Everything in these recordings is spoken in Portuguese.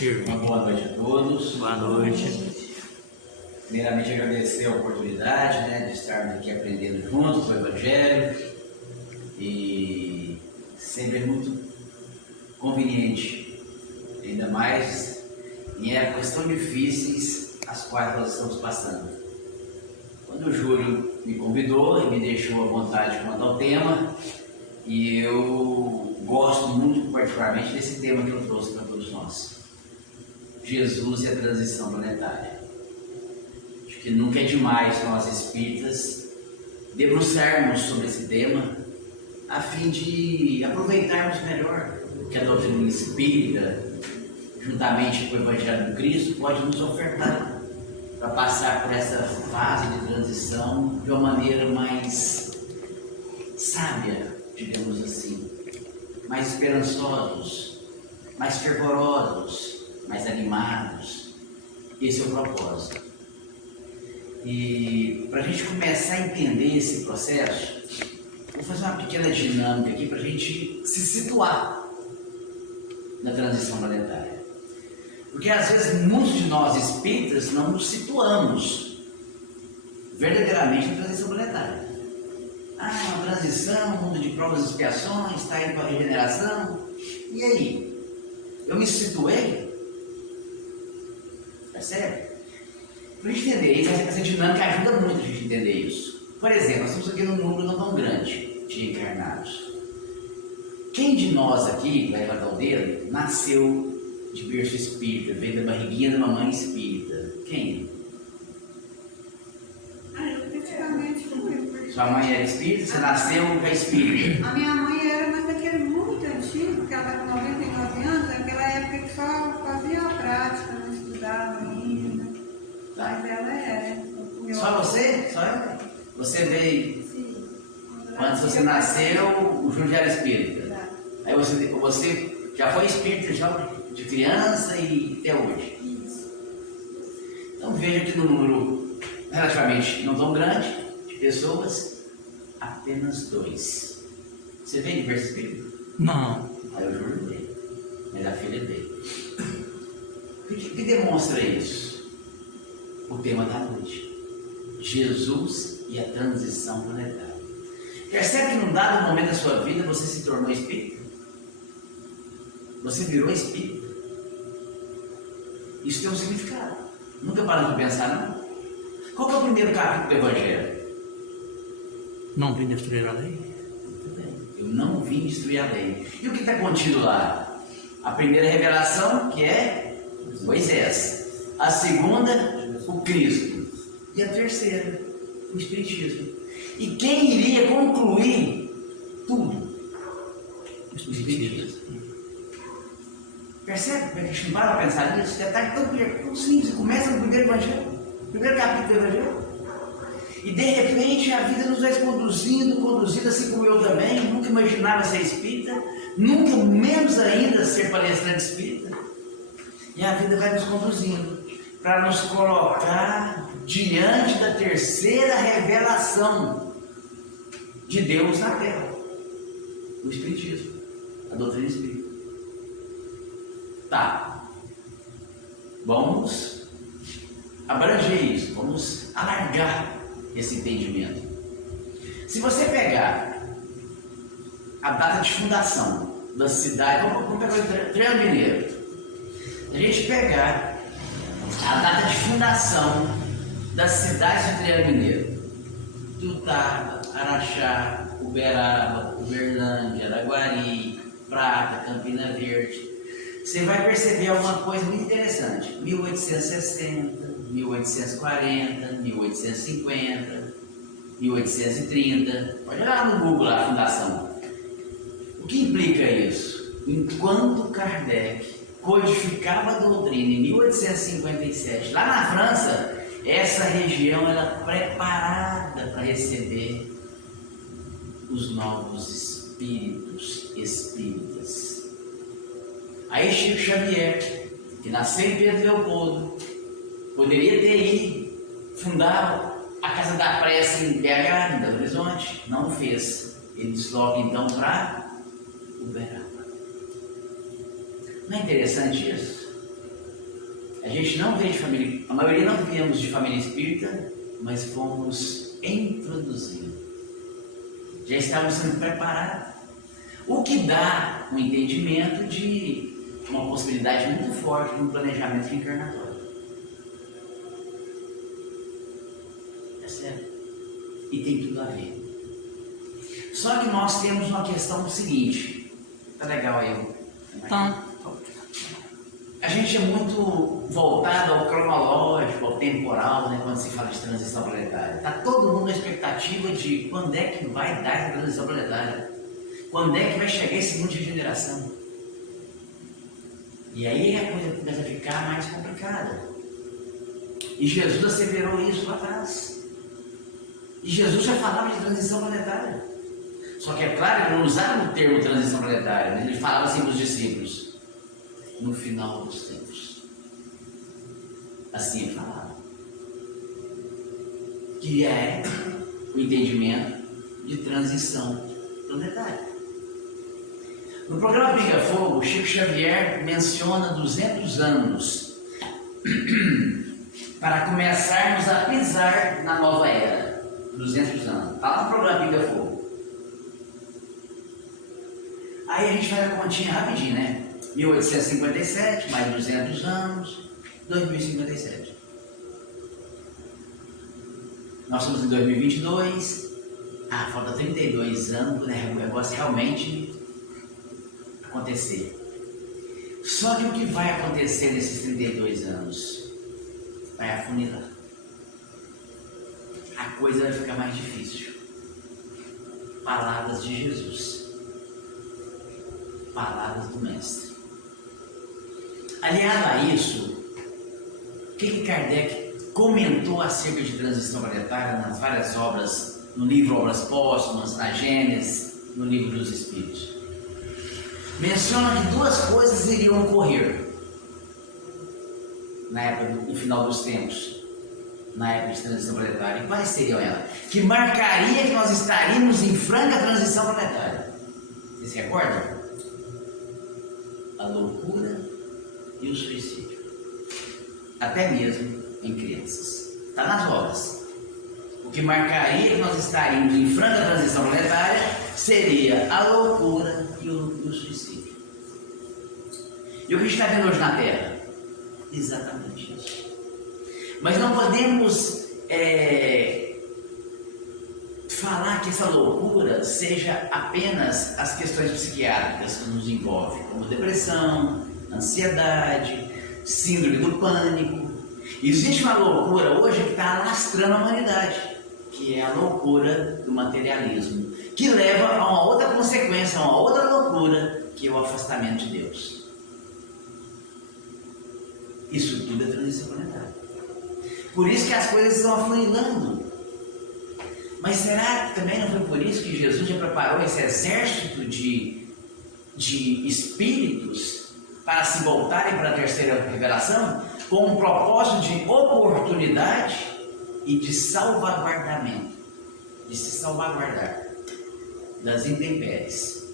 Uma boa noite a todos. Boa noite. Primeiramente, agradecer a oportunidade, de estarmos aqui aprendendo juntos o Evangelho. E sempre é muito conveniente, ainda mais em épocas tão difíceis as quais nós estamos passando. Quando o Júlio me convidou e me deixou à vontade quanto ao tema, e eu gosto muito particularmente desse tema que eu trouxe para todos nós: Jesus e a transição planetária. Acho que nunca é demais nós espíritas debruçarmos sobre esse tema a fim de aproveitarmos melhor o que a doutrina espírita, juntamente com o Evangelho do Cristo, pode nos ofertar para passar por essa fase de transição de uma maneira mais sábia, digamos assim, mais esperançosos, mais fervorosos, mais animados. Esse é o propósito. E para a gente começar a entender esse processo, vou fazer uma pequena dinâmica aqui para a gente se situar na transição planetária. Porque às vezes muitos de nós espíritas não nos situamos verdadeiramente na transição planetária. Uma transição, mundo de provas e expiações, está indo para a regeneração. E aí? Eu me situei? Percebe? Para a gente entender isso, essa dinâmica ajuda muito a gente entender isso. Por exemplo, nós estamos aqui num número não tão grande de encarnados. Quem de nós aqui, vai levantar o dedo, nasceu de berço espírita, veio da barriguinha da mamãe espírita? Quem? Eu praticamente fui. Sua mãe era espírita? Você nasceu já espírita? A minha mãe era, mas daquele muito antigo, porque ela está com 99 anos, naquela época que só fazia a prática, não estudava ainda. Mas ela era. Só você? Só eu? Você veio. Sim. Quando você nasceu, o Júlio já era espírita. Já. Aí você já foi espírita já de criança e até hoje. Isso. Então veja que no número relativamente não tão grande de pessoas, apenas 2. Você veio de berço espírita? Não. Aí o Júlio veio, mas a filha veio. O que demonstra isso? O tema da noite: Jesus e a transição planetária. Percebe que num dado momento da sua vida você se tornou espírita? Você virou espírita? Isso tem um significado. Nunca parou de pensar, não? Qual que é o primeiro capítulo do Evangelho? Não vim destruir a lei. Muito bem. Eu não vim destruir a lei. E o que está contido lá? A primeira revelação, que é Moisés. A segunda, o Cristo. E a terceira, o Espiritismo. E quem iria concluir tudo? O Espiritismo. Percebe como é que a gente não para para pensar nisso? Já está tão simples. Começa no primeiro Evangelho, primeiro capítulo do Evangelho. E de repente a vida nos vai conduzindo assim como eu também. Nunca imaginava ser espírita, nunca menos ainda ser palestrante espírita. E a vida vai nos conduzindo para nos colocar diante da terceira revelação de Deus na Terra: o Espiritismo, a doutrina espírita. Tá, vamos abranger isso, vamos alargar esse entendimento. Se você pegar a data de fundação da cidade, vamos pegar o Triângulo Mineiro. A gente pegar a data de fundação das cidades do Triângulo Mineiro: Tutaba, Araxá, Uberaba, Uberlândia, Araguari, Prata, Campina Verde. Você vai perceber alguma coisa muito interessante: 1860, 1840, 1850, 1830. Pode olhar no Google lá, a fundação. O que implica isso? Enquanto Kardec codificava a doutrina em 1857, lá na França, essa região era preparada para receber os novos espíritos espíritas. Aí Chico Xavier, que nasceu em Pedro Leopoldo, poderia ter ido fundar a Casa da Prece em BH, em Belo Horizonte, não fez. Ele desloca então para Uberaba. Não é interessante isso? A gente não veio de família, a maioria não viemos de família espírita, mas fomos introduzidos. Já estávamos sendo preparados. O que dá um entendimento de uma possibilidade muito forte de um planejamento reencarnatório. É sério. E tem tudo a ver. Só que nós temos uma questão seguinte. Tá legal aí? Tá. A gente é muito voltado ao cronológico, ao temporal, né, quando se fala de transição planetária. Está todo mundo na expectativa de quando é que vai dar essa transição planetária. Quando é que vai chegar esse mundo de regeneração. E aí a coisa começa a ficar mais complicada. E Jesus asseverou isso lá atrás. E Jesus já falava de transição planetária. Só que é claro, ele não usava o termo transição planetária, mas ele falava assim para os discípulos: no final dos tempos. Assim ele falava. Que é o entendimento de transição planetária. No programa Pinga Fogo, Chico Xavier menciona 200 anos para começarmos a pisar na nova era. 200 anos. Está lá no programa Pinga Fogo. Aí a gente faz a continha rapidinho, né? 1857, mais 200 anos, 2057. Nós estamos em 2022. Falta 32 anos, né? O negócio realmente acontecer. Só que o que vai acontecer nesses 32 anos? Vai afunilar. A coisa vai ficar mais difícil. Palavras de Jesus. Palavras do Mestre. Aliado a isso, o que Kardec comentou acerca de transição planetária nas várias obras, no livro Obras Póstumas, na Gênesis, no livro dos Espíritos? Menciona que duas coisas iriam ocorrer na época, no final dos tempos, na época de transição planetária. E quais seriam elas? Que marcaria que nós estaríamos em franca transição planetária. Vocês se recordam? A loucura e o suicídio. Até mesmo em crianças. Está nas obras. O que marcaria que nós estaríamos em franca transição planetária seria a loucura e o suicídio. E o que a gente está vendo hoje na Terra? Exatamente isso. Mas não podemos falar que essa loucura seja apenas as questões psiquiátricas que nos envolvem, como depressão, ansiedade, síndrome do pânico. Existe uma loucura hoje que está alastrando a humanidade, que é a loucura do materialismo, que leva a uma outra consequência, a uma outra loucura, que é o afastamento de Deus. Isso tudo é transição planetária. Por isso que as coisas estão afunilando. Mas será que também não foi por isso que Jesus já preparou esse exército de espíritos para se voltarem para a terceira revelação, com um propósito de oportunidade e de salvaguardamento, de se salvaguardar das intempéries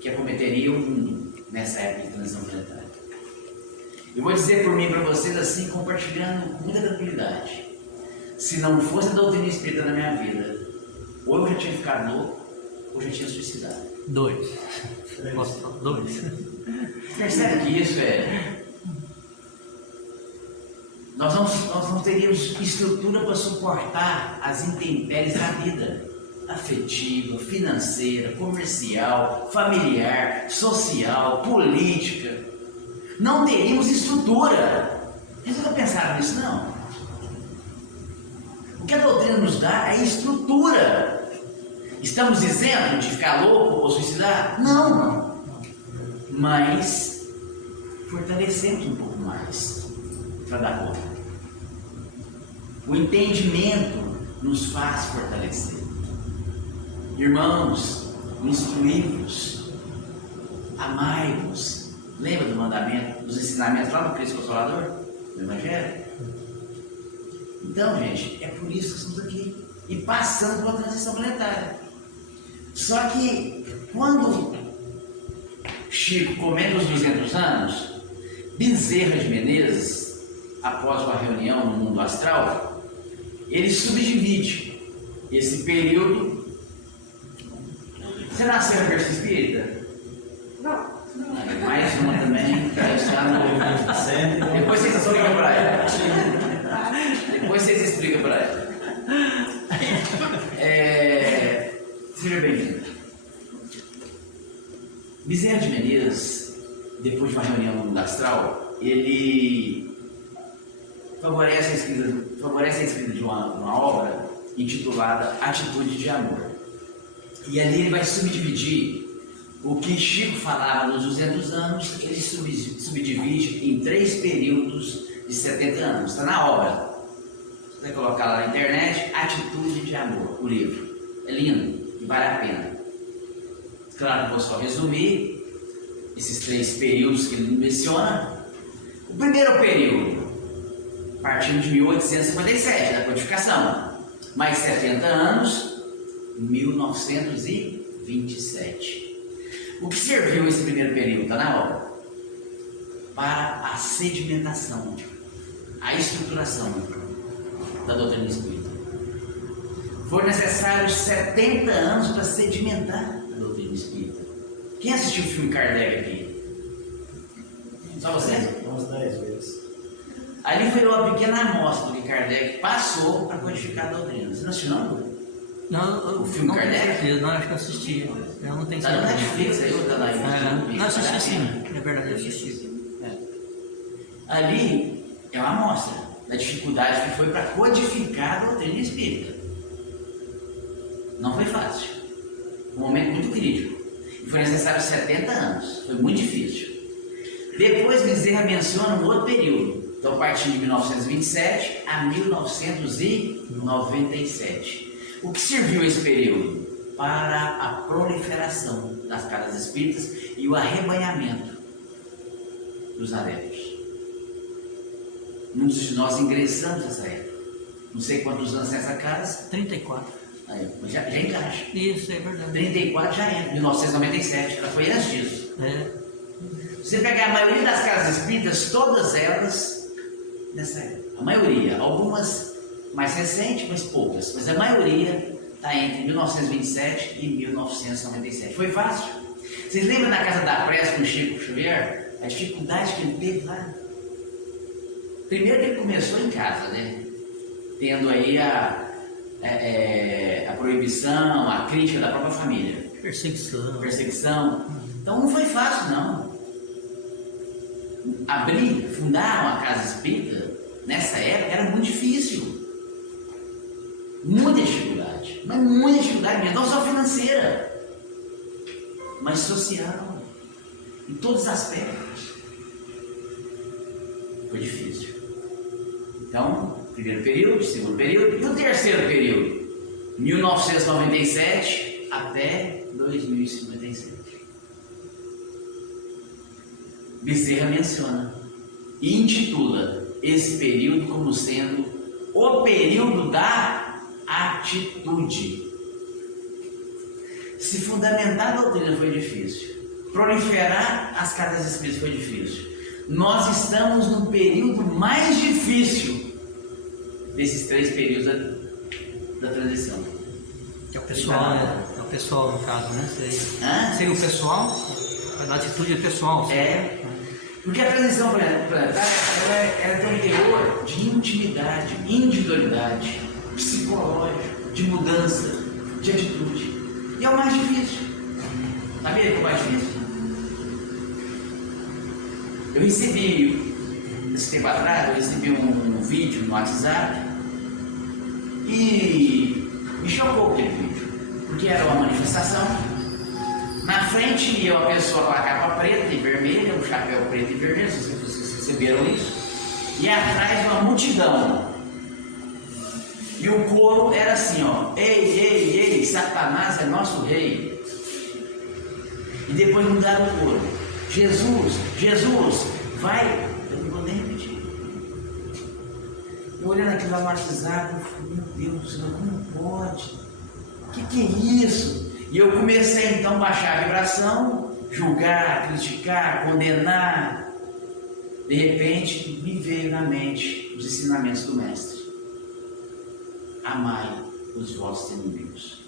que acometeriam o mundo nessa época de transição planetária? Eu vou dizer por mim e para vocês assim, compartilhando com muita tranquilidade: se não fosse a doutrina espírita na minha vida, ou eu já tinha ficado louco, ou já tinha suicidado. 2. Posso falar? 2. Percebe que isso nós não teríamos estrutura para suportar as intempéries da vida afetiva, financeira, comercial, familiar, social, política. Não teríamos estrutura. Vocês nunca pensaram nisso, não? O que a doutrina nos dá é estrutura. Estamos isentos de ficar louco ou suicidar? Não. Mas fortalecemos um pouco mais para dar conta. O entendimento nos faz fortalecer. Irmãos, instruí-vos, amai-vos. Lembra do mandamento, dos ensinamentos lá no Cristo Consolador, no Evangelho? Então, gente, é por isso que estamos aqui e passando por uma transição planetária. Só que quando Chico comenta os 200 anos, Bezerra de Menezes após uma reunião no mundo astral, ele subdivide esse período. Você nasceu em berço espírita? Não. Mais uma também, que está no... Depois vocês explicam para ela. Depois vocês explicam para ela. Seja bem-vindo. Bezerra de Menezes, depois de uma reunião no mundo astral, ele favorece a escrita de uma obra intitulada Atitude de Amor. E ali ele vai subdividir o que Chico falava nos 200 anos, ele subdivide em 3 períodos de 70 anos. Está na obra. Você vai colocar lá na internet, Atitude de Amor, o livro. É lindo e vale a pena. Claro que vou só resumir esses 3 períodos que ele menciona. O primeiro período, partindo de 1857, da codificação, mais 70 anos, 1927. O que serviu esse primeiro período, está na obra? Para a sedimentação, a estruturação da doutrina espírita. Foram necessários 70 anos para sedimentar a doutrina espírita. Quem assistiu o filme Kardec aqui? Só você? Umas 10 vezes. Ali foi uma pequena amostra do que Kardec passou para codificar a doutrina. Você não assistiu, não? Não, O filme não tenho Kardec? certeza, não, acho que eu assisti. Eu não tenho Está no certeza. Netflix aí ou está lá? Não, assisti sim, é verdade, eu assisti. Ali é uma amostra da dificuldade que foi para codificar a doutrina espírita. Não foi fácil. Um momento muito crítico. E foi necessário 70 anos. Foi muito difícil. Depois Bezerra menciona um outro período. Então, partindo de 1927 a 1997. O que serviu esse período? Para a proliferação das casas espíritas e o arrebanhamento dos adeptos. Muitos de nós ingressamos nessa época. Não sei quantos anos nessa casa. 34. Aí, mas já encaixa. Isso, é verdade. 34 já entra. 1997. Ela foi antes disso. É. Você pegar a maioria das casas espíritas, todas elas nessa época. A maioria. Algumas mais recentes, mas poucas. Mas a maioria está entre 1927 e 1997. Foi fácil. Vocês lembram da Casa da Prece com o Chico Xavier? A dificuldade que ele teve lá? Primeiro que ele começou em casa, né? Tendo aí a proibição, a crítica da própria família. Perseguição. Então não foi fácil, não. Fundar uma casa espírita, nessa época, era muito difícil. Muita dificuldade. Mas muita dificuldade mesmo. Não só financeira, mas social. Em todos os aspectos. Foi difícil. Então, primeiro período, segundo período, e o terceiro período, 1997 até 2057. Bezerra menciona e intitula esse período como sendo o período da atitude. Se fundamentar a doutrina foi difícil, proliferar as casas espíritas foi difícil. Nós estamos no período mais difícil desses 3 períodos da transição. Que é o pessoal, é o pessoal no caso, né? Seria o pessoal, a atitude é pessoal. É, porque a transição planetária ela tem um teor de intimidade, individualidade, psicológico, de mudança, de atitude. E é o mais difícil. Sabia que é o mais difícil? Eu recebi, esse tempo atrás, um vídeo no WhatsApp e me chocou aquele vídeo, porque era uma manifestação. Na frente ia uma pessoa com a capa preta e vermelha, um chapéu preto e vermelho, se vocês receberam isso, e atrás uma multidão. E o coro era assim, ó: ei, ei, ei, Satanás é nosso rei. E depois mudaram o coro: Jesus, Jesus, vai. Eu não vou nem repetir. Eu olhando aquilo lá no WhatsApp, eu falei: meu Deus do céu, como pode? O que é isso? E eu comecei então a baixar a vibração, julgar, criticar, condenar. de repente me veio na mente os ensinamentos do Mestre. Amai os vossos inimigos.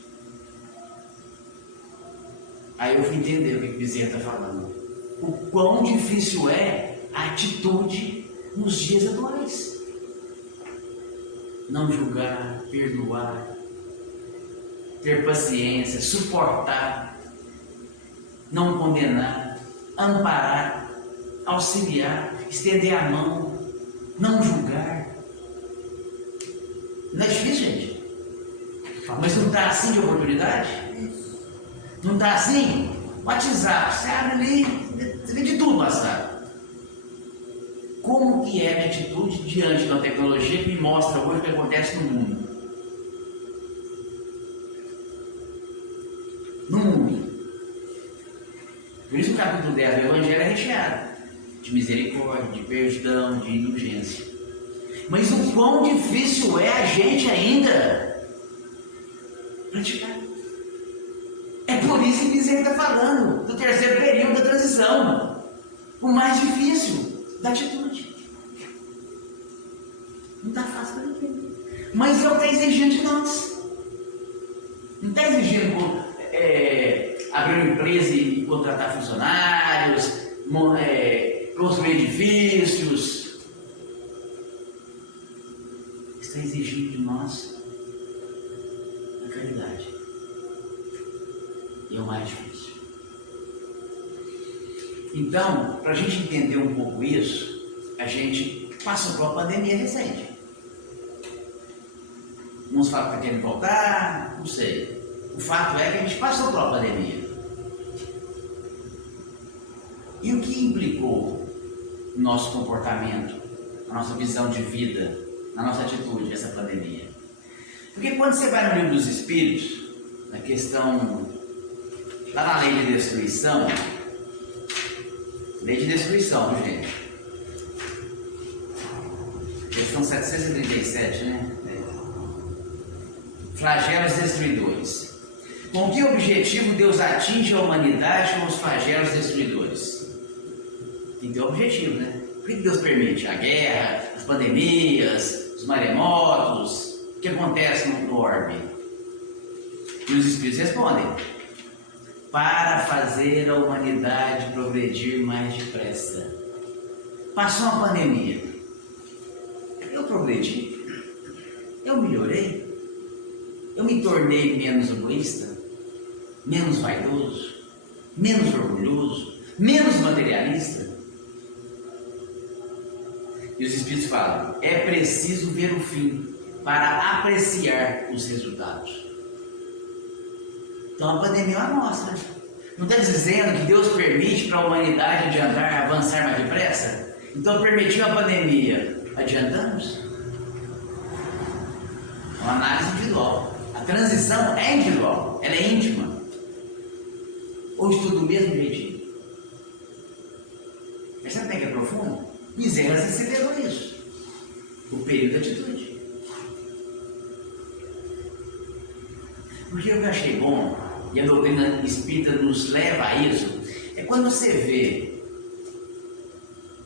Aí eu fui entender o que o Bezerra está falando. O quão difícil é a atitude nos dias atuais. Não julgar, perdoar, ter paciência, suportar, não condenar, amparar, auxiliar, estender a mão, não julgar. Não é difícil, gente? Mas não está assim de oportunidade? Não está assim? WhatsApp, você abre ali, você vê de tudo passar. Como que é a minha atitude diante de uma tecnologia que me mostra hoje o que acontece no mundo? No mundo. Por isso o capítulo 10 do Evangelho é recheado de misericórdia, de perdão, de indulgência. Mas o quão difícil é a gente ainda praticar. É por isso que Bezerra está falando do terceiro período da transição. O mais difícil da atitude. Não está fácil para ninguém. Mas é o que está exigindo de nós. Não está exigindo abrir uma empresa e contratar funcionários, construir edifícios. Está exigindo de nós a caridade. E é o mais difícil. Então, para a gente entender um pouco isso, a gente passou por uma pandemia recente. Uns falam que está querendo voltar, não sei. O fato é que a gente passou por uma pandemia. E o que implicou no nosso comportamento, na nossa visão de vida, na nossa atitude, essa pandemia? Porque quando você vai no Livro dos Espíritos, na questão, lá na lei de destruição, gente. Questão 737, né? Flagelos destruidores. Com que objetivo Deus atinge a humanidade com os flagelos destruidores? Tem que ter um objetivo, né? Por que Deus permite a guerra, as pandemias, os maremotos? O que acontece no orbe? E os Espíritos respondem: para fazer a humanidade progredir mais depressa. Passou uma pandemia. Eu progredi? Eu melhorei? Eu me tornei menos egoísta? Menos vaidoso? Menos orgulhoso? Menos materialista? E os Espíritos falam: é preciso ver o fim para apreciar os resultados. Então a pandemia é uma amostra. Não está dizendo que Deus permite para a humanidade adiantar, avançar mais depressa? Então permitiu a pandemia, adiantamos? Uma análise individual. A transição é individual, ela é íntima. Hoje tudo do mesmo jeitinho. Percebe bem que é profundo? Bezerra se severou isso. O período da atitude. Porque o que eu achei bom, e a doutrina espírita nos leva a isso, é quando você vê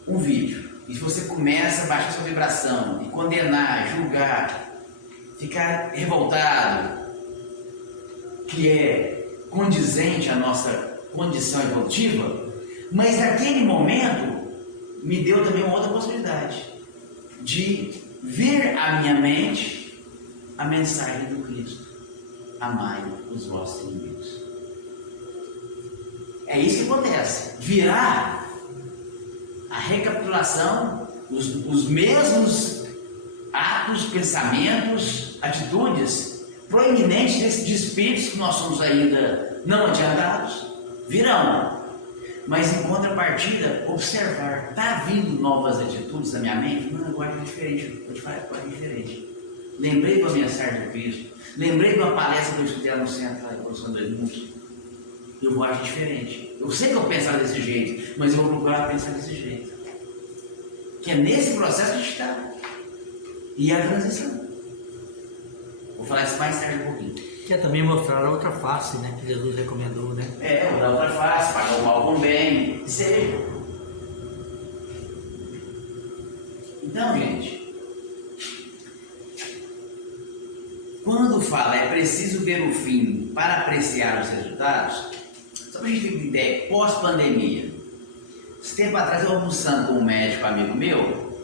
um vídeo e você começa a baixar sua vibração e condenar, julgar, ficar revoltado, que é condizente à nossa condição evolutiva, mas naquele momento me deu também uma outra possibilidade de ver à minha mente a mensagem do Cristo: amai os vossos inimigos. É isso que acontece. Virar a recapitulação, os mesmos atos, pensamentos, atitudes proeminentes de espíritos que nós somos ainda não adiantados, virão. Mas em contrapartida, observar, está vindo novas atitudes na minha mente? Não, agora é diferente, agora é diferente. Lembrei da mensagem do Cristo, lembrei de uma palestra que eu escutei lá no centro, lá em Produção 2 Mundos. Eu vou agir diferente. Eu sei que eu pensava desse jeito, mas eu vou procurar pensar desse jeito. Que é nesse processo que a gente está. E a transição. Vou falar isso mais tarde um pouquinho. Que é também mostrar a outra face, né? Que Jesus recomendou, né? A outra face, pagar o mal com o bem. Isso aí. Então, gente, quando fala é preciso ver o fim para apreciar os resultados, só para a gente ter uma ideia, pós-pandemia. Esse tempo atrás eu almoçando com um médico amigo meu,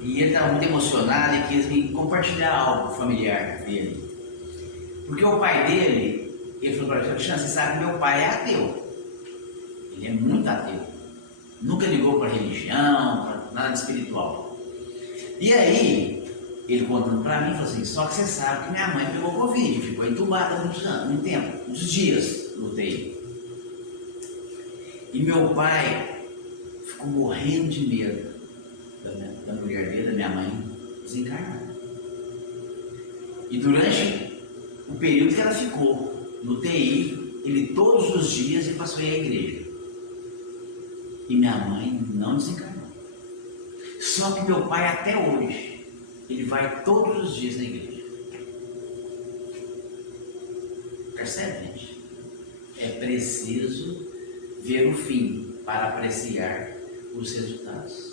e ele estava muito emocionado e quis me compartilhar algo familiar dele. Porque o pai dele, ele falou para mim, Alexandre, você sabe que meu pai é ateu. Ele é muito ateu. Nunca ligou para religião, para nada espiritual. E aí, ele contando para mim, falou assim, só que você sabe que minha mãe pegou Covid, ficou entubada muito tempo, muitos dias no UTI. E meu pai ficou morrendo de medo da mulher dele, da minha mãe, desencarnar. E durante o período que ela ficou no UTI, ele todos os dias ele passou a ir à igreja. E minha mãe não desencarnou. Só que meu pai até hoje, ele vai todos os dias na igreja. Percebe, gente? É preciso ver o fim para apreciar os resultados.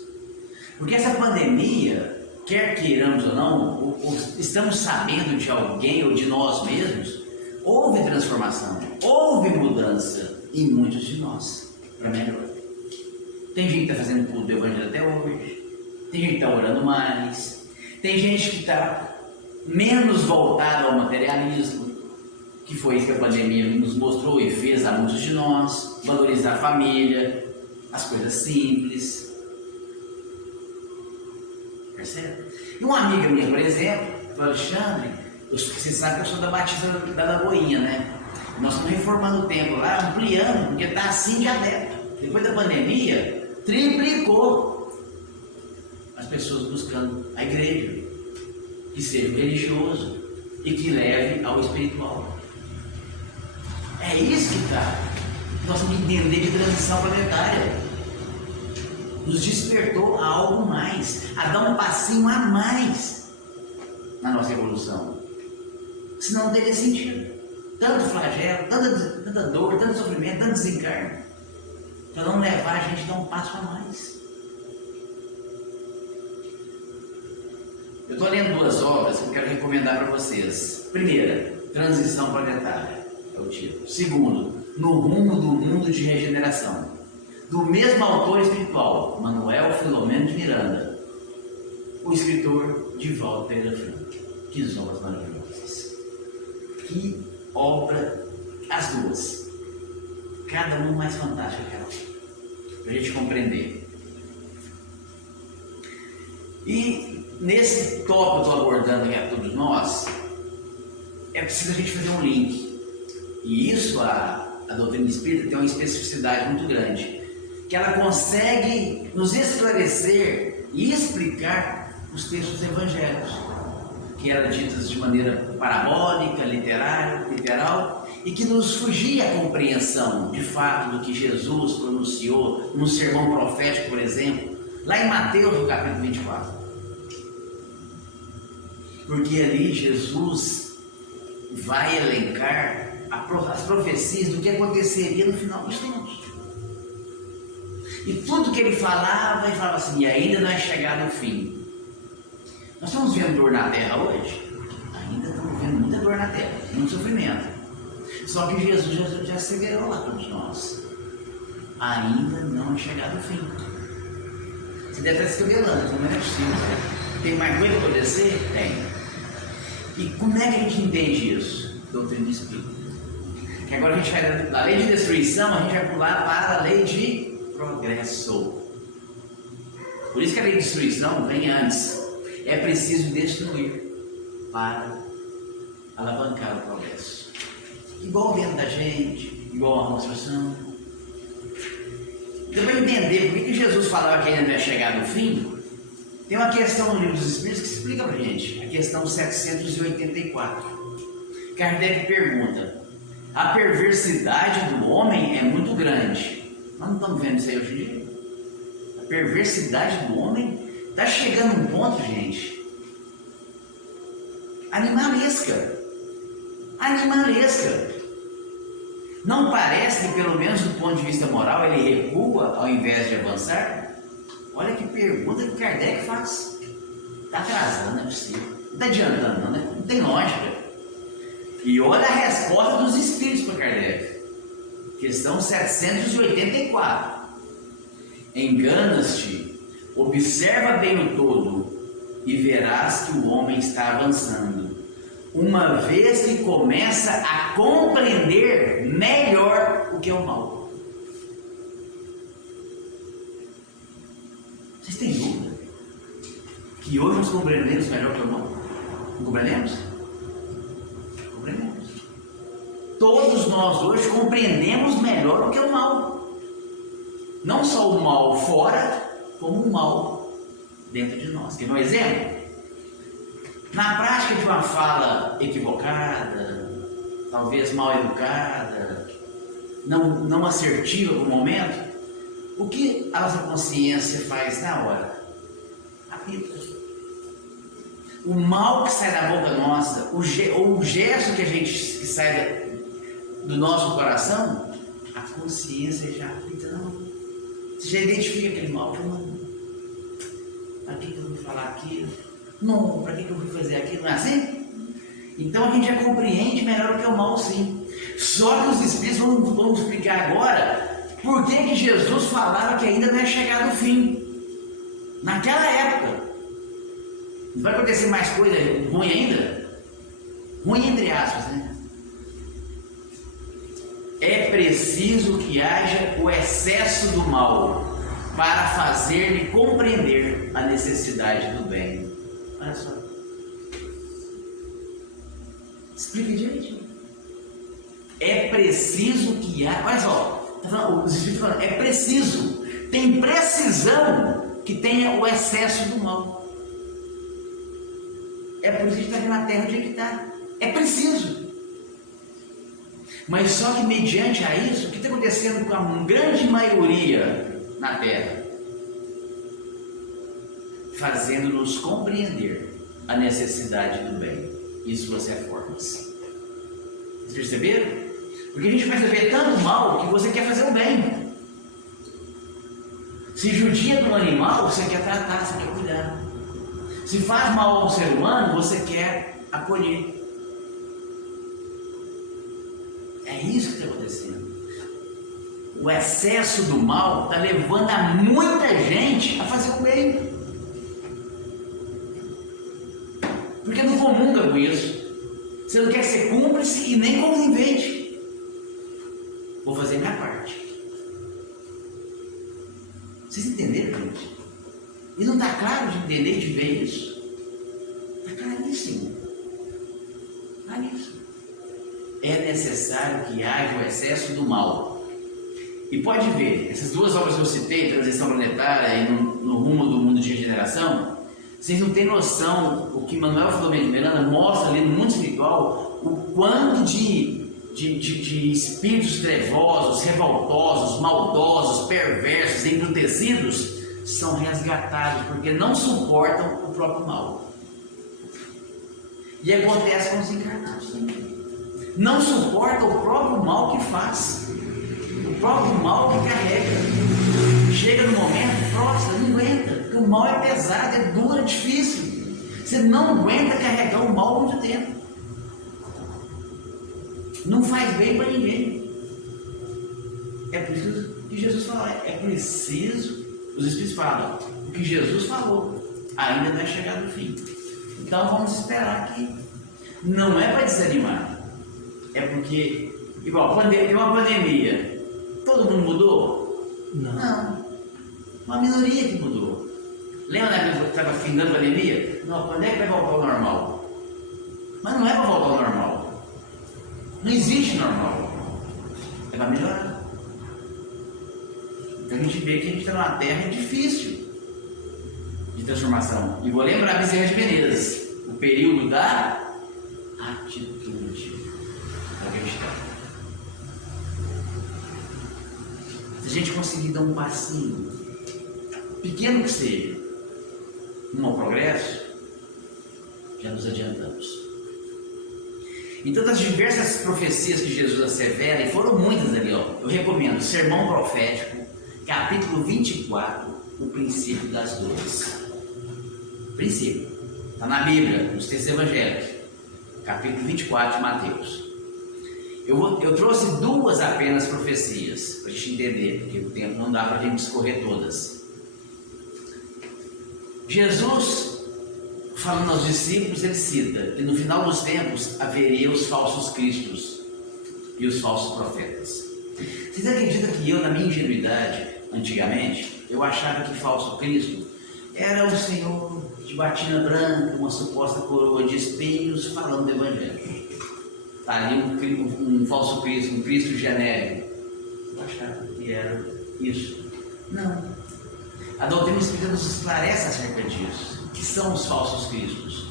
Porque essa pandemia, quer queiramos ou não, ou estamos sabendo de alguém ou de nós mesmos, houve transformação, houve mudança em muitos de nós, para melhor. Tem gente que está fazendo culto do Evangelho até hoje, tem gente que está orando mais, tem gente que está menos voltada ao materialismo, que foi isso que a pandemia nos mostrou e fez a muitos de nós, valorizar a família, as coisas simples. Percebe? E uma amiga minha, por exemplo, falou, Alexandre, você sabe que eu sou da Batista da Lagoinha, né? Nós estamos reformando o templo lá, ampliando, porque está assim de aberto. Depois da pandemia, triplicou as pessoas buscando a igreja, que seja o religioso e que leve ao espiritual. É isso que está. Nós temos que entender de transição planetária. Nos despertou a algo mais, a dar um passinho a mais na nossa evolução. Senão não teria sentido. Tanto flagelo, tanta dor, tanto sofrimento, tanto desencarno, para não levar a gente a dar um passo a mais. Eu estou lendo duas obras que eu quero recomendar para vocês. Primeira, Transição Planetária, é o título. Segundo, No Rumo do Mundo de Regeneração, do mesmo autor espiritual, Manuel Filomeno de Miranda, o escritor Divaldo Pereira Franco. Que obras maravilhosas! Que obra, as duas, cada uma mais fantástica que a outra, para a gente compreender. E nesse tópico que eu estou abordando aqui a todos nós, é preciso a gente fazer um link. E isso a doutrina espírita tem uma especificidade muito grande, que ela consegue nos esclarecer e explicar os textos evangélicos, que eram ditos de maneira parabólica, literal, e que nos fugia a compreensão de fato do que Jesus pronunciou num sermão profético, por exemplo, lá em Mateus, no capítulo 24. Porque ali Jesus vai elencar as profecias do que aconteceria no final dos tempos. E tudo que ele falava assim, e ainda não é chegado ao fim. Nós estamos vendo dor na terra hoje? Ainda estamos vendo muita dor na terra, muito sofrimento. Só que Jesus já asseverou lá todos nós. Ainda não é chegado ao fim. Você deve estar se cabelando, não é possível. Tem mais coisa para acontecer? Tem. E como é que a gente entende isso? Doutrina espírita. Que agora a gente vai da lei de destruição, a gente vai pular para a lei de progresso. Por isso que a lei de destruição vem antes. É preciso destruir para alavancar o progresso. Igual dentro da gente, igual a construção. Então, para entender por que Jesus falava que ainda não é chegado ao fim, tem uma questão no Livro dos Espíritos que explica para a gente, a questão 784. Kardec pergunta: a perversidade do homem é muito grande. Nós não estamos vendo isso aí hoje em dia. A perversidade do homem está chegando a um ponto, gente, animalesca. Não parece que, pelo menos do ponto de vista moral, ele recua ao invés de avançar? Olha que pergunta que Kardec faz. Está atrasando, não é possível. Não está adiantando, não, né? Não tem lógica. E olha a resposta dos espíritos para Kardec. Questão 784. Enganas-te, observa bem o todo e verás que o homem está avançando, uma vez que começa a compreender melhor o que é o mal. Vocês têm dúvida que hoje nós compreendemos melhor o que é o mal? Não compreendemos? Compreendemos. Todos nós hoje compreendemos melhor o que é o mal. Não só o mal fora, como o mal dentro de nós. Quer ver um exemplo? Na prática de uma fala equivocada, talvez mal educada, não assertiva no momento, o que a nossa consciência faz na hora? Apita. O mal que sai da boca nossa, o gesto que sai do nosso coração, a consciência já apita, não. Você já identifica aquele mal, não. Para que eu vou falar aquilo? Não, para que eu vou fazer aquilo? Não é assim? Então a gente já compreende melhor o que é o mal, sim. Só que os Espíritos vão explicar agora por que Jesus falava que ainda não é chegado o fim. Naquela época. Não vai acontecer mais coisa ruim ainda? Ruim entre aspas, né? É preciso que haja o excesso do mal para fazer-lhe compreender a necessidade do bem. Olha só. Explica direitinho. É preciso que haja. Olha só. Os Espíritos falam, é preciso. Tem precisão que tenha o excesso do mal. É por isso que a gente está aqui na Terra onde é que está. É preciso. Mas só que mediante a isso, o que está acontecendo com a grande maioria na Terra? Fazendo-nos compreender a necessidade do bem e suas reformas. Vocês perceberam? Porque a gente começa a ver tanto mal que você quer fazer o bem. Se judia de um animal, você quer tratar, você quer cuidar. Se faz mal ao ser humano, você quer acolher. É isso que está acontecendo. O excesso do mal está levando a muita gente a fazer o bem. Porque não comunga com isso. Você não quer ser cúmplice e nem conivente. Vou fazer a minha parte. Vocês entenderam, gente? E não está claro de entender e de ver isso? Está claríssimo. Claríssimo. É necessário que haja o excesso do mal. E pode ver, essas duas obras que eu citei, Transição Planetária e no Rumo do Mundo de Regeneração, vocês não têm noção o que Manuel Filomeno de Miranda mostra ali no mundo espiritual, o quanto de espíritos trevosos, revoltosos, maldosos, perversos, embrutecidos são resgatados porque não suportam o próprio mal. E acontece com os encarnados também. Não suporta o próprio mal que faz, o próprio mal que carrega. Chega no momento, próximo, não aguenta, porque o mal é pesado, é duro, é difícil. Você não aguenta carregar o mal muito tempo. Não faz bem para ninguém. É por isso que Jesus fala, é preciso, os Espíritos falam, o que Jesus falou, ainda não é chegado o fim. Então vamos esperar aqui. Não é para desanimar. É porque, igual, tem uma pandemia, todo mundo mudou? Não. Uma minoria que mudou. Lembra da época que estava findando a pandemia? Não, quando é que vai voltar ao normal? Mas não é para voltar ao normal. Não existe normal. É para melhorar. Então a gente vê que a gente está numa terra difícil de transformação. E vou lembrar Bezerra de Menezes, o período da atitude. Se a gente conseguir dar um passinho, pequeno que seja, no progresso, já nos adiantamos. Então, das diversas profecias que Jesus assevera, e foram muitas ali, ó, eu recomendo Sermão Profético, capítulo 24, o princípio das dores. Princípio. Está na Bíblia, nos textos evangélicos, capítulo 24 de Mateus. Eu trouxe duas apenas profecias, para a gente entender, porque o tempo não dá para a gente discorrer todas. Jesus, falando aos discípulos, ele cita que no final dos tempos haveria os falsos cristos e os falsos profetas. Vocês acreditam que eu, na minha ingenuidade, antigamente, eu achava que falso Cristo era um senhor de batina branca, uma suposta coroa de espinhos, falando do Evangelho? Está ali um falso Cristo, um Cristo genérico. Eu achava que era isso. Não. A doutrina espírita nos esclarece acerca disso. Que são os falsos cristos?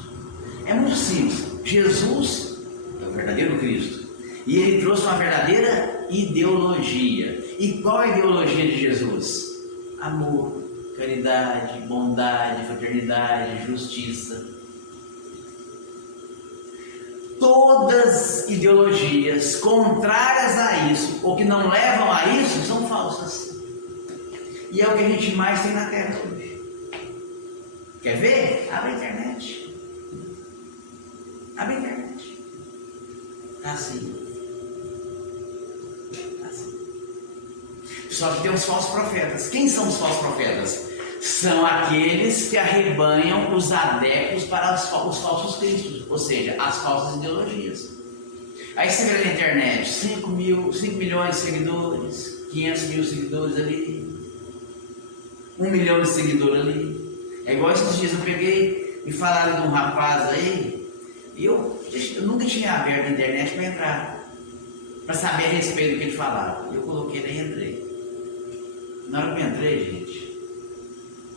É muito simples. Jesus é o verdadeiro Cristo. E ele trouxe uma verdadeira ideologia. E qual é a ideologia de Jesus? Amor, caridade, bondade, fraternidade, justiça. Todas ideologias contrárias a isso, ou que não levam a isso, são falsas. E é o que a gente mais tem na Terra hoje. Quer ver? Abre a internet. Abre a internet. Está assim. Está assim. Só que tem os falsos profetas. Quem são os falsos profetas? São aqueles que arrebanham os adeptos para os falsos cristos, ou seja, as falsas ideologias. Aí você vê na internet 5 milhões de seguidores, 500 mil seguidores ali, 1 milhão de seguidores ali. É igual esses dias eu peguei e falaram de um rapaz aí, e eu nunca tinha aberto a internet para entrar, para saber a respeito do que ele falava. Eu coloquei lá e entrei. Na hora que eu entrei, gente,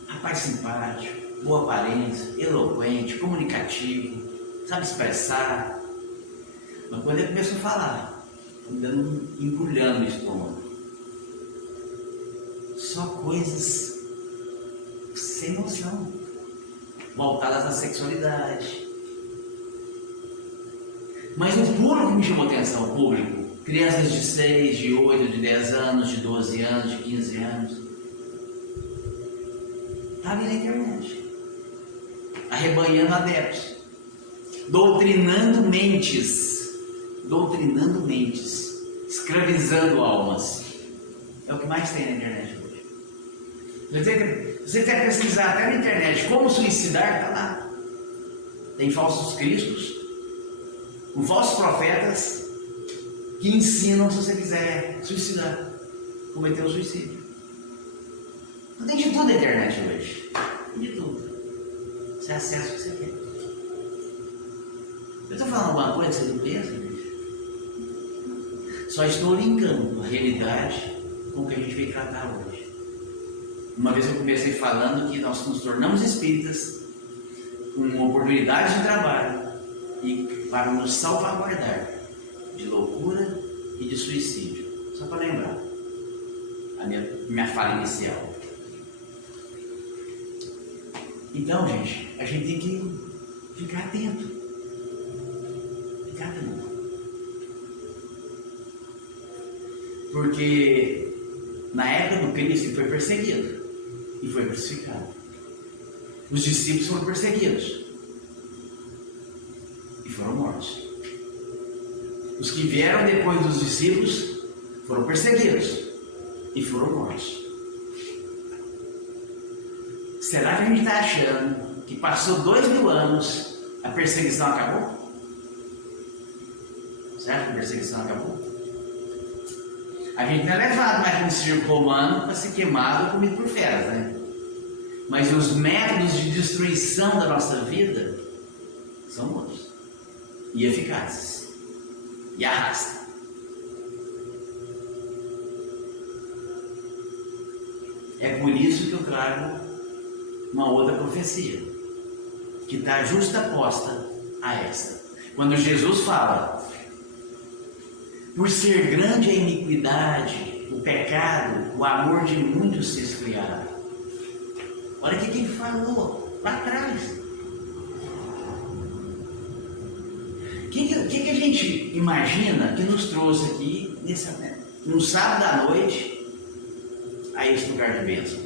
rapaz simpático, boa aparência, eloquente, comunicativo, sabe expressar. Mas quando ele começou a falar, embrulhando o estômago, só coisas sem noção, voltadas à sexualidade. Mas o público me chamou atenção, o público. Crianças de 6, de 8, de 10 anos, de 12 anos, de 15 anos. Está ali na internet. Arrebanhando adeptos. Doutrinando mentes. Doutrinando mentes. Escravizando almas. É o que mais tem na internet hoje. Você quer pesquisar até na internet como suicidar, está lá. Tem falsos cristos, com falsos profetas, que ensinam se você quiser suicidar, cometer um suicídio. Então, tem de tudo na internet hoje. Tem de tudo. Você acessa o que você quer. Eu estou falando alguma coisa que você não pensa, gente? Só estou linkando a realidade com o que a gente veio tratar hoje. Uma vez eu comecei falando que nós nos tornamos espíritas com oportunidades de trabalho e para nos salvaguardar de loucura e de suicídio. Só para lembrar a minha fala inicial. Então, gente, a gente tem que ficar atento. Ficar atento. Porque na época do Cristo ele foi perseguido e foi crucificado. Os discípulos foram perseguidos e foram mortos. Os que vieram depois dos discípulos foram perseguidos e foram mortos. Será que a gente está achando que passou 2000 anos, a perseguição acabou? Será que a perseguição acabou? A gente não é levado mais para um circo romano para ser queimado ou comido por feras, né? Mas os métodos de destruição da nossa vida são outros e eficazes. E arrasta. É por isso que eu trago uma outra profecia, que está justaposta a essa. Quando Jesus fala, por ser grande a iniquidade, o pecado, o amor de muitos se esfriará. Olha o que ele falou lá atrás. O que a gente imagina que nos trouxe aqui num sábado à noite a esse lugar de bênção?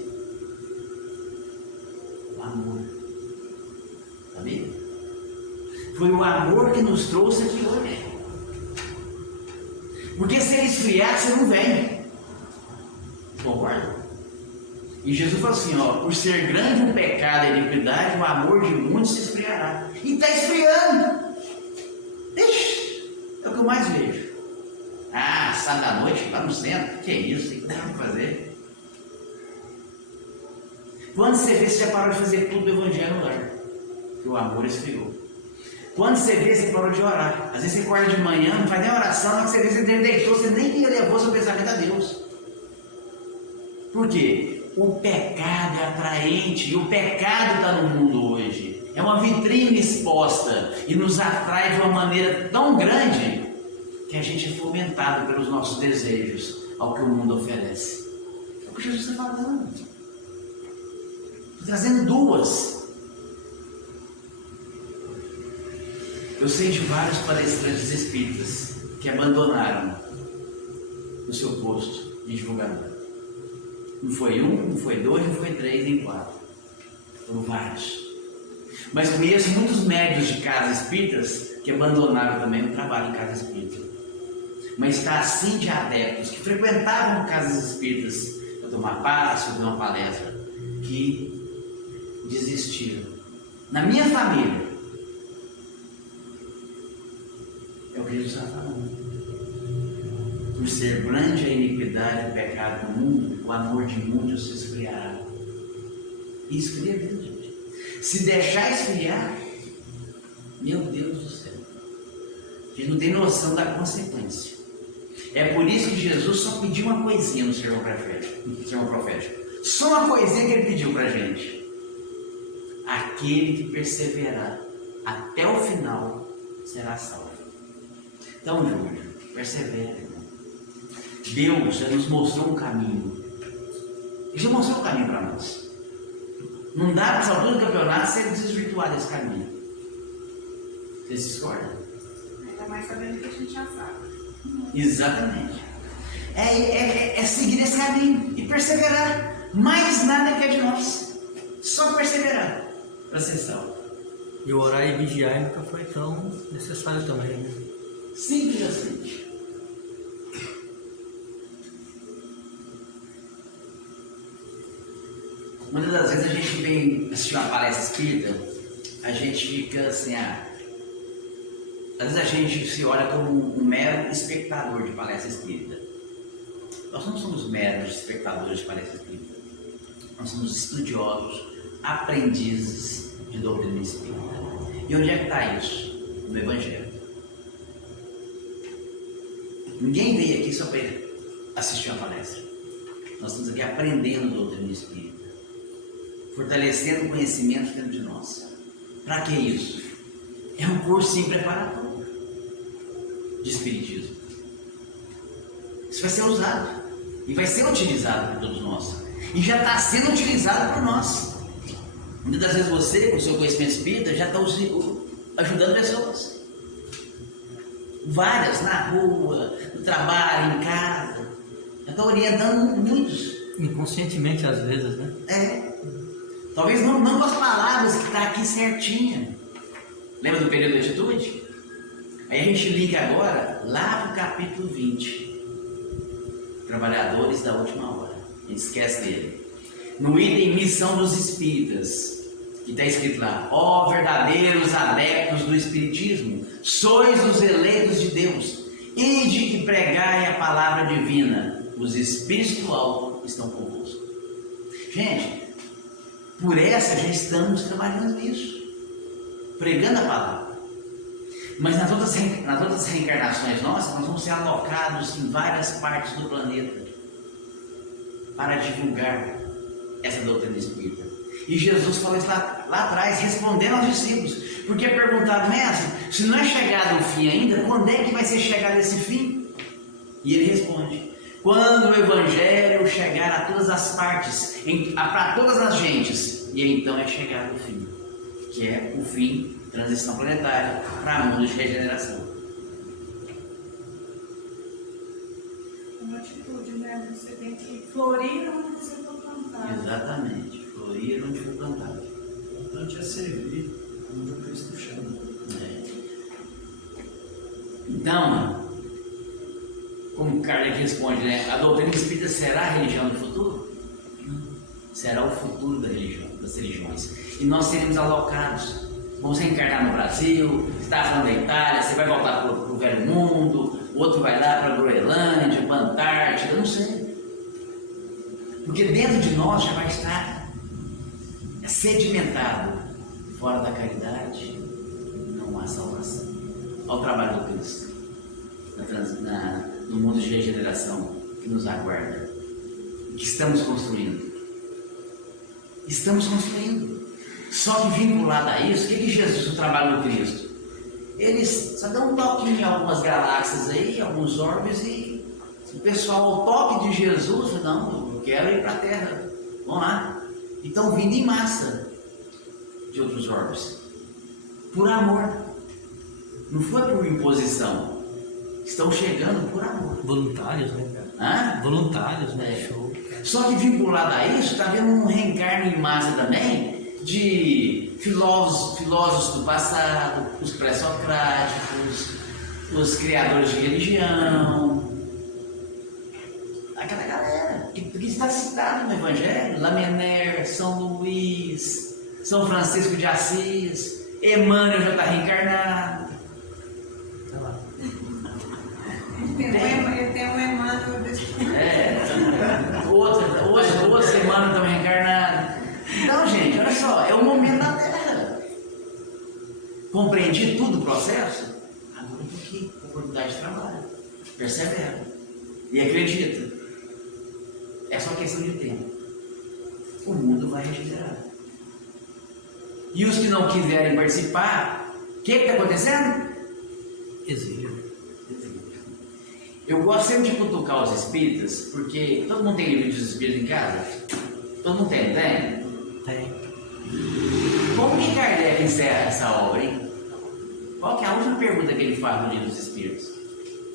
amor. Sabia? Foi o amor que nos trouxe aqui hoje. Porque se ele esfriar, você não vem. Concorda? E Jesus falou assim, ó, por ser grande o pecado e a iniquidade, o amor de muitos se esfriará. E está esfriando. Ixi, é o que eu mais vejo. Ah, sábado à noite, lá no centro, que é isso? Tem que dar para fazer. Quando você vê, você já parou de fazer tudo do evangelho no lar. Porque o amor esfriou. Quando você vê, você parou de orar. Às vezes você acorda de manhã, não faz nem oração, na hora que você vê, você deitou, você nem levou seu pensamento a Deus. Por quê? O pecado é atraente, e o pecado está no mundo hoje. É uma vitrine exposta e nos atrai de uma maneira tão grande que a gente é fomentado pelos nossos desejos ao que o mundo oferece. É o que Jesus está falando. Estou trazendo duas. Eu sei de vários palestrantes espíritas que abandonaram o seu posto de divulgador. Não foi um, não foi dois, não foi três, nem quatro. Foram vários. Mas conheço muitos médios de casas espíritas que abandonaram também o trabalho em casa espírita. Mas está assim de adeptos que frequentavam casas espíritas para tomar passe, ouvir uma palestra, que desistiram. Na minha família, é o que Jesus está falando. Por ser grande a iniquidade e o pecado no mundo, o amor de muitos se esfriará. E esfria mesmo, gente. Se deixar esfriar, meu Deus do céu, a gente não tem noção da consequência. É por isso que Jesus só pediu uma coisinha no sermão profético. Só uma coisinha que ele pediu para a gente. Aquele que perseverar até o final será salvo. Então, Júlio, persevere. Deus já nos mostrou um caminho. Ele já mostrou um caminho para nós. Não dá para essa altura do campeonato ser desvirtuado desse caminho. Vocês discordam? Ainda mais sabendo que a gente já sabe. Exatamente. É seguir esse caminho e perseverar. Mais nada que é de nós. Só perseverar para ser salvo. E orar e vigiar nunca foi tão necessário também, né? Simples assim. Muitas das vezes a gente vem assistir uma palestra espírita, a gente fica assim, às vezes a gente se olha como um mero espectador de palestra espírita. Nós não somos meros espectadores de palestra espírita. Nós somos estudiosos, aprendizes de doutrina espírita. E onde é que está isso? No Evangelho. Ninguém veio aqui só para assistir uma palestra. Nós estamos aqui aprendendo doutrina espírita, fortalecendo o conhecimento dentro de nós. Para que isso? É um cursinho preparatório de espiritismo. Isso vai ser usado e vai ser utilizado por todos nós. E já está sendo utilizado por nós. Muitas das vezes você, com o seu conhecimento espírita, já está ajudando pessoas. Várias, na rua, no trabalho, em casa. Já está orientando muitos. Inconscientemente às vezes, né? Talvez não com as palavras que está aqui certinha. Lembra do período de atitude? Aí a gente liga agora lá para o capítulo 20. Trabalhadores da última hora. A gente esquece dele. No item Missão dos Espíritas, que está escrito lá: ó verdadeiros adeptos do Espiritismo, sois os eleitos de Deus, ide e pregai a palavra divina, os Espíritos do alto estão convosco. Gente, por essa já estamos trabalhando nisso, pregando a palavra. Mas nas outras reencarnações nossas, nós vamos ser alocados em várias partes do planeta para divulgar essa doutrina espírita. E Jesus falou isso lá atrás, respondendo aos discípulos, porque é perguntado: mestre, se não é chegado o fim ainda, quando é que vai ser chegado esse fim? E ele responde: quando o Evangelho chegar a todas as partes, para todas as gentes, e então é chegado o fim, que é o fim, transição planetária para mundo de regeneração. Uma atitude, né? Você tem que florir onde você for plantado. Exatamente, florir onde for plantado. servir, onde o Cristo chama. Então, como Kardec responde, né? A doutrina espírita será a religião do futuro? Será o futuro da religião, das religiões. E nós seremos alocados. Vamos reencarnar no Brasil, você está falando da Itália, você vai voltar para o velho mundo, o outro vai lá para a Groenlândia, para a Antártida, eu não sei. Porque dentro de nós já vai estar sedimentado. Fora da caridade, não há salvação. Ao trabalho do Cristo, no mundo de regeneração que nos aguarda, que estamos construindo. Estamos construindo. Só que vinculado a isso, o que Jesus, o trabalho do Cristo? Eles só dão um toquinho em algumas galáxias aí, alguns orbes, e o pessoal, ao toque de Jesus, não, eu quero ir para a Terra, vamos lá. E estão vindo em massa de outros orbes, por amor. Não foi por imposição. Estão chegando por amor. Voluntários, né? Hã? Voluntários, né? Show. Só que vinculado a isso, está havendo um reencarno em massa também de filósofos do passado, os pré-socráticos, os criadores de religião, aquela galera que está citado no Evangelho, Lamennais, São Luís, São Francisco de Assis, Emmanuel já está reencarnado. Tá lá. Ele tem um Emmanuel desse tipo. Outros Emmanuel estão reencarnados. Então, gente, olha só, é o momento da Terra. Compreendi tudo o processo? Agora estou aqui, oportunidade de trabalho. Persevera. E acredita. É só questão de tempo. O mundo vai regenerar. E os que não quiserem participar, o que está acontecendo? Exílio. Eu gosto sempre de cutucar os espíritas, porque todo mundo tem livro dos espíritos em casa? Todo mundo tem, não tem? Tem. Como que Kardec encerra essa obra, hein? Qual que é a última pergunta que ele faz no livro dos espíritos?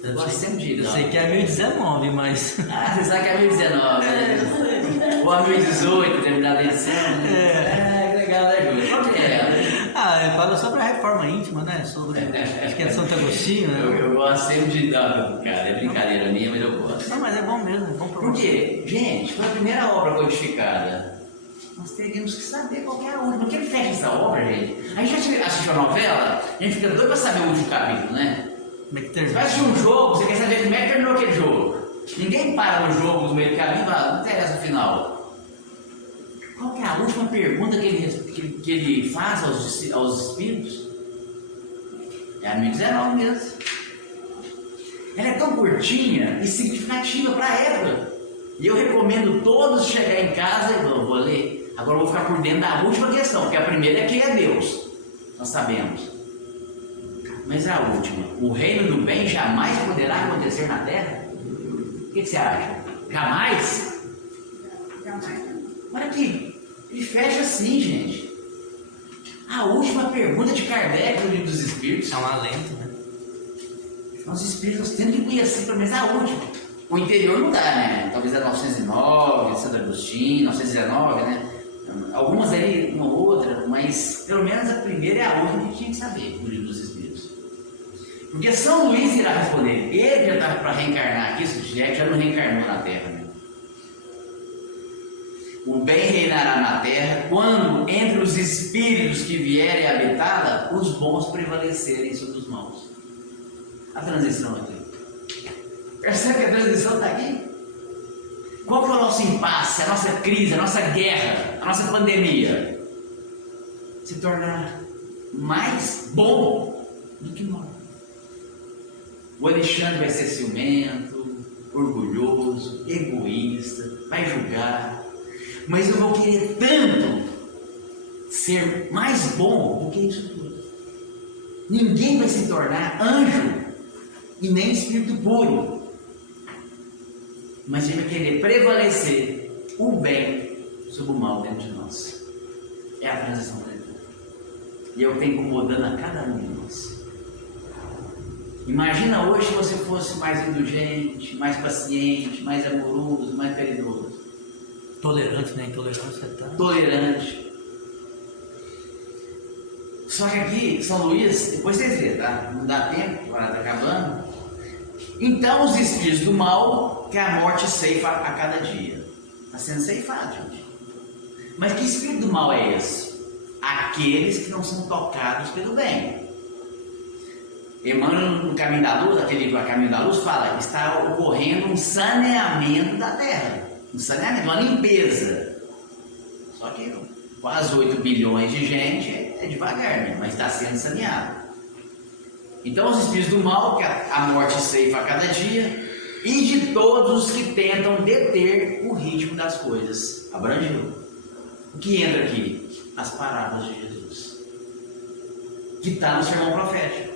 Eu gosto sempre de... Eu sei que é 1019, mas... Ah, você sabe que é 1019, né? Ou a 1018, terminada a edição. Que legal, né, Júlio? Qual que é? Fala sobre a reforma íntima, né? Sobre... Acho que é Santo Agostinho, né? Eu gosto sempre de dar... Cara, é brincadeira minha, mas eu gosto. Não, mas é bom mesmo, é bom pra Por quê? Gente, foi a primeira obra codificada. Nós teríamos que saber qual que é a última. Por que ele fecha essa obra, gente? A gente já assistiu a novela, a gente fica doido pra saber o último capítulo, né? Como é que Você termina? vai assistir um jogo, você quer saber como é que terminou aquele jogo. Ninguém para no jogo no meio do caminho e fala, não interessa o final. Qual que é a última pergunta que ele faz aos espíritos? É a 1019 mesmo. Ela é tão curtinha e significativa para a época. E eu recomendo todos chegar em casa e eu vou ler. Agora eu vou ficar por dentro da última questão, porque a primeira é quem é Deus. Nós sabemos. Mas a última, o reino do bem jamais poderá acontecer na Terra? O que você acha? Jamais? Jamais. Olha aqui, ele fecha assim, gente. A última pergunta de Kardec no Livro dos Espíritos. É um alento, né? Os espíritos temos que conhecer pelo menos a última. O interior não dá, né? Talvez a 909, Santo Agostinho, 919, né? Algumas aí, uma ou outra, mas pelo menos a primeira é a última que tinha que saber no Livro dos Espíritos. Porque São Luís irá responder. Ele já estava para reencarnar aqui, já não reencarnou na Terra, né? O bem reinará na Terra quando, entre os espíritos que vierem habitá-la, os bons prevalecerem sobre os maus. A transição aqui. Percebe que a transição está aqui? Qual que é o nosso impasse, a nossa crise, a nossa guerra, a nossa pandemia? Se tornar mais bom do que mal. O Alexandre vai ser ciumento, orgulhoso, egoísta, vai julgar. Mas eu vou querer tanto ser mais bom do que isso tudo. Ninguém vai se tornar anjo e nem espírito puro. Mas a gente vai querer prevalecer o bem sobre o mal dentro de nós. É a transição da vida. E é o que está incomodando a cada um de nós. Imagina hoje se você fosse mais indulgente, mais paciente, mais amoroso, mais caridoso. Tolerante, né? Intolerância tá. Tolerante. Só que aqui, São Luís, depois vocês verem, tá? Não dá tempo, agora está acabando. Então os espíritos do mal, que a morte ceifa a cada dia. Está sendo ceifado, gente. Mas que espírito do mal é esse? Aqueles que não são tocados pelo bem. Emmanuel, no Caminho da Luz, aquele livro A Caminho da Luz, fala que está ocorrendo um saneamento da Terra. Um saneamento, uma limpeza. Só que quase 8 bilhões de gente é devagar, né? Mas está sendo saneado. Então os espíritos do mal, que a morte ceifa a cada dia, e de todos os que tentam deter o ritmo das coisas. Abrangeu. O que entra aqui? As parábolas de Jesus. Que está no sermão profético.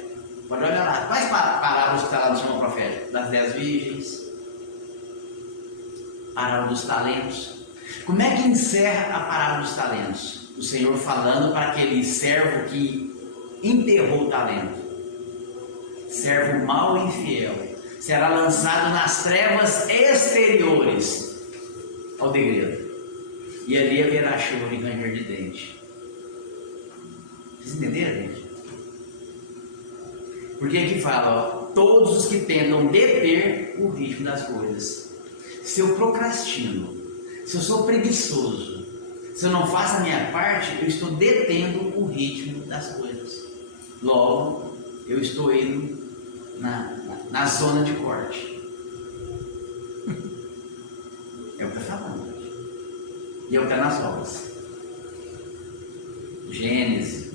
Pode olhar lá. Quais parábolas que está lá no sermão profético? Das 10 virgens. Parábola dos talentos. Como é que encerra a parábola dos talentos? O Senhor falando para aquele servo que enterrou o talento. Servo mau e infiel, será lançado nas trevas exteriores ao degredo, e ali haverá choro e ranger de dente. Vocês entenderam, gente? Porque aqui fala, ó, todos os que tentam deter o ritmo das coisas. Se eu procrastino, se eu sou preguiçoso, se eu não faço a minha parte, eu estou detendo o ritmo das coisas. Logo, eu estou indo na zona de corte. É o que está falando. E é o que está nas obras. Gênesis.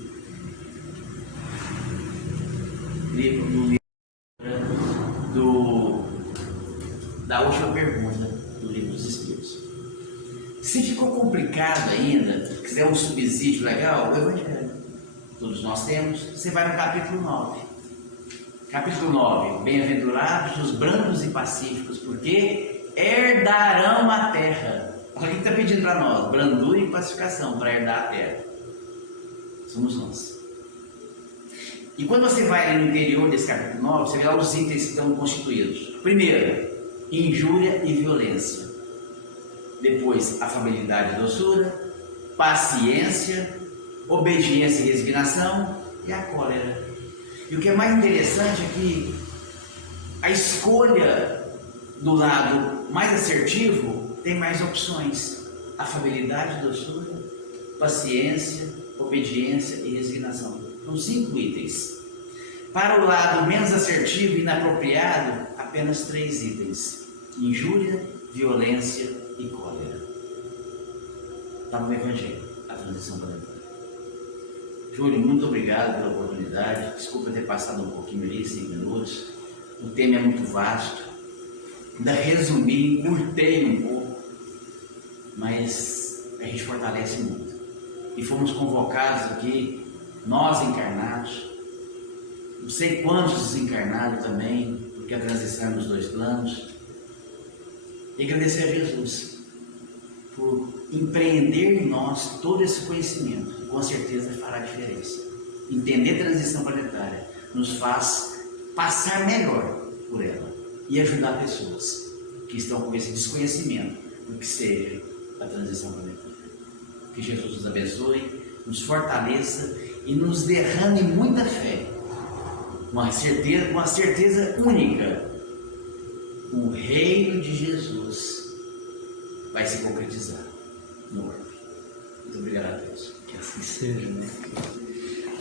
Da última pergunta do Livro dos Espíritos. Se ficou complicado ainda, quiser um subsídio legal, o Evangelho. Todos nós temos. Você vai no capítulo 9. Capítulo 9, bem-aventurados os brandos e pacíficos, porque herdarão a terra. Olha o que está pedindo para nós, brandura e pacificação para herdar a terra. Somos nós. E quando você vai ali no interior desse capítulo 9, você vê lá os itens que estão constituídos. Primeiro, injúria e violência. Depois, afabilidade e doçura, paciência, obediência e resignação e a cólera. E o que é mais interessante é que a escolha do lado mais assertivo tem mais opções. Afabilidade, doçura, paciência, obediência e resignação. São 5 itens. Para o lado menos assertivo e inapropriado, apenas 3 itens. Injúria, violência e cólera. Está no Evangelho, a transição planetária. Júlio, muito obrigado pela oportunidade. Desculpa ter passado um pouquinho ali, 5 minutos. O tema é muito vasto. Ainda resumi, encurtei um pouco, mas a gente fortalece muito. E fomos convocados aqui, nós encarnados, não sei quantos desencarnados também, porque a transição é nos 2 planos. E agradecer a Jesus por empreender em nós todo esse conhecimento, que com certeza fará diferença. Entender a transição planetária nos faz passar melhor por ela e ajudar pessoas que estão com esse desconhecimento do que seja a transição planetária. Que Jesus nos abençoe, nos fortaleça e nos derrame muita fé, uma certeza única. O reino de Jesus vai se concretizar no orbe. Muito obrigado a Deus. Que assim seja, né?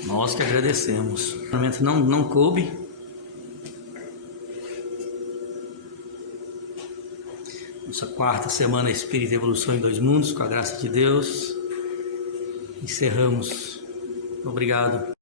Nós que agradecemos. O momento não coube. Nossa 4ª semana Espírita Evolução em 2 Mundos, com a graça de Deus. Encerramos. Obrigado.